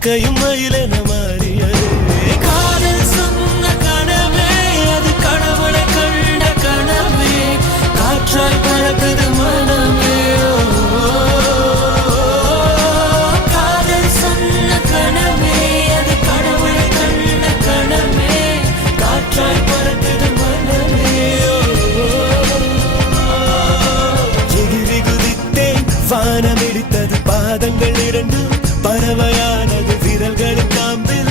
இறக்கையும் மயிலென மாறியது. காதல் சொன்ன கனவே அது கடவுளை கண்ட கனவே, காற்றாய் பறக்குது மனமே. காதல் சொன்ன கனவே அது கடவுளை கண்ட கனவே, காற்றாய் பறக்குது மனமே. எகிரி குதித்தேன், வானம் இடித்தது பாதங்கள் இரண்டும், பறவையானது விரல்களின் காம்பில்